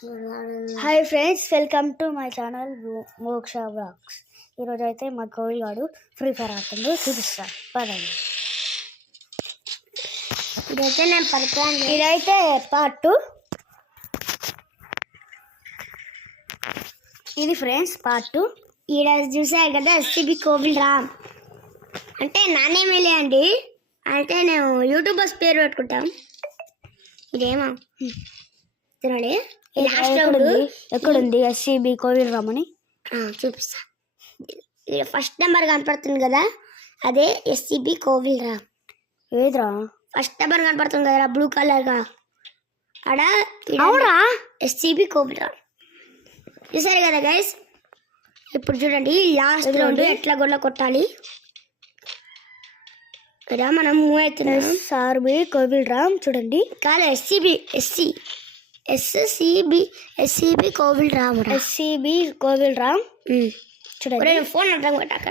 Hi friends, welcome to my channel మోక్ష vlogs. ఈరోజు అయితే మా కోవిల్ గాడు ఫ్రీ ఫైర్ ఆడుతుందో చూపిస్తాను పదండి. ఇదైతే నేను పడుకోండి. ఇదైతే పార్ట్ 2. ఇది ఫ్రెండ్స్ పార్ట్ 2. ఈరోజు చూసారు కదా ఎస్సీబీ కోవిల్ రామ్ అంటే నానేమేలే అండి. అంటే నేను యూట్యూబర్స్ పేరు పెట్టుకుంటాం. ఇదేమో తినండి. ఎక్కడుంది ఎస్సీబీ కోవిల్ రామ్ అని చూపిస్తా. ఫస్ట్ నెంబర్ కనపడుతుంది కదా, అదే ఎస్సీబీ కోవిల్ రామ్. ఏదిరా ఫస్ట్ నెంబర్ కనపడుతుంది కదా బ్లూ కలర్గా, అక్కడ అవునా ఎస్సీబీ కోవిల్ రామ్. చూసారు కదా గైస్. ఇప్పుడు చూడండి లాస్ట్ రౌండ్ ఎట్లా గొల్ల కొట్టాలి. కదా మనం మూవ్ అవుతున్నాం. ఎస్ఆర్బి కోవిల్ రామ్ చూడండి. కాదు ఎస్సీబీ కోవిల్ రామ్. ఎస్సీబీ కోవిల్ రామ్ చూడండి. ఫోన్ అడ్డం కొట్టాక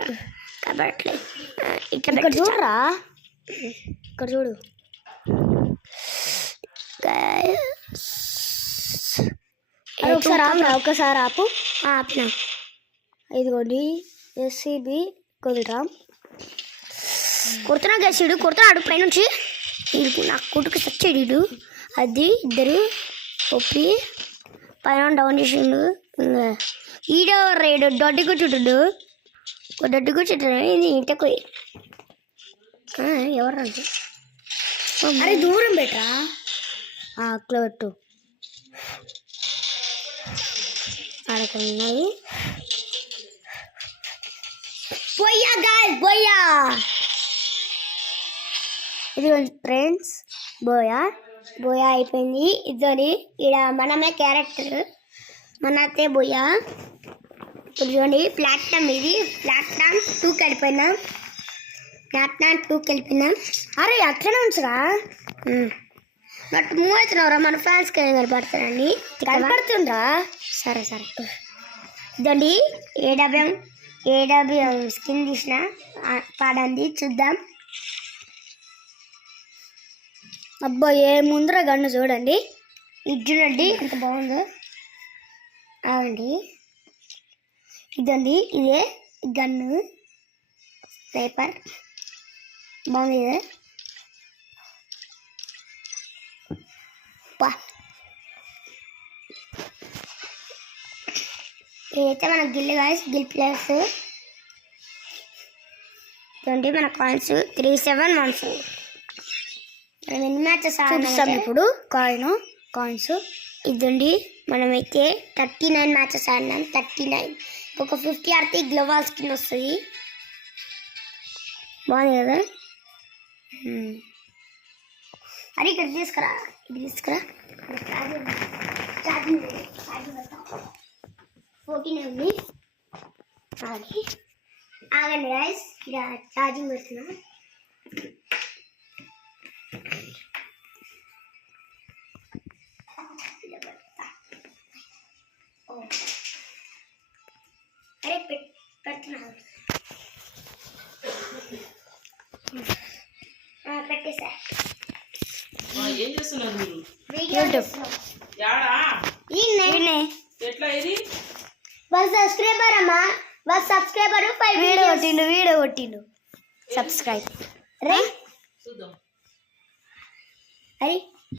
కాబట్టి ఇక్కడ చూడరా, ఇక్కడ చూడు. ఒకసారి ఆపు. ఆపినా. ఇదిగోండి ఎస్సీబీ కోవిల్ రామ్. కుడుతున్నా గసిడు కుడుతున్నాడు పైనుంచి. నాకు కుట్టుకు సచ్చాడు. అది ఇద్దరు ఒప్పి పైన డౌన్ చేసిండు. ఈడో రేడు దొడ్డి కూర్చుంటుడు. దొడ్డి కూర్చుంటాడు. ఇది ఇంటకు ఎవరు అంటే అరే దూరం బెటరా అట్లా పెట్టు. ఆడకున్నాయి. పోయా గాయ్ పోయా. ఇది ఫ్రెండ్స్ బోయా అయిపోయింది. ఇద్దరి ఇక్కడ మనమే క్యారెక్టర్, మనతే బోయా. ఇప్పుడు చూడండి ప్లాట్ఫామ్, ఇది ప్లాట్ఫామ్ 2కి వెళ్ళిపోయినాం. అరే అట్లనే ఉంచురా. బట్ మూవ్ అవుతున్నారా మన ఫ్యాన్స్కి ఏం కనపడుతుందండి. కనపడుతుండ్రా. సరే ఇదండి ఏడబ్ల్యూఎం స్కిన్ తీసిన పాడండి చూద్దాం. అబ్బా ఏ ముందర గన్ను చూడండి. ఇది చూడండి ఎంత బాగుందో. అవండి ఇదండి, ఇదే గన్ను స్నైపర్. బాగుంది ఇదే. ఇదైతే మన గిల్ ప్లేయర్స్. ఇదండి మన కాయిన్స్ 3714. మనం ఎన్ని మ్యాచెస్ చూపిస్తాం ఇప్పుడు. కాయిన్స్ ఇదండి. మనమైతే 39 మ్యాచెస్ ఆడినాం. 39 ఒక 50 ఆడితే గ్లోవాల్ స్కిన్ వస్తుంది. బాగుంది కదా. అరే ఇక్కడ తీసుకురా. ఆగండి గైస్, ఇక్కడ ఛార్జింగ్ పెడుతున్నా. అరే పెడుతున్నా. పెట్టేసా. ఏం చేస్తున్నారు మీరు? సబ్స్క్రైబర్ అమ్మా, సబ్స్క్రైబర్ 5 వీడియో కొట్టిండు. సబ్స్క్రైబ్ రే చూద్దాం. అరే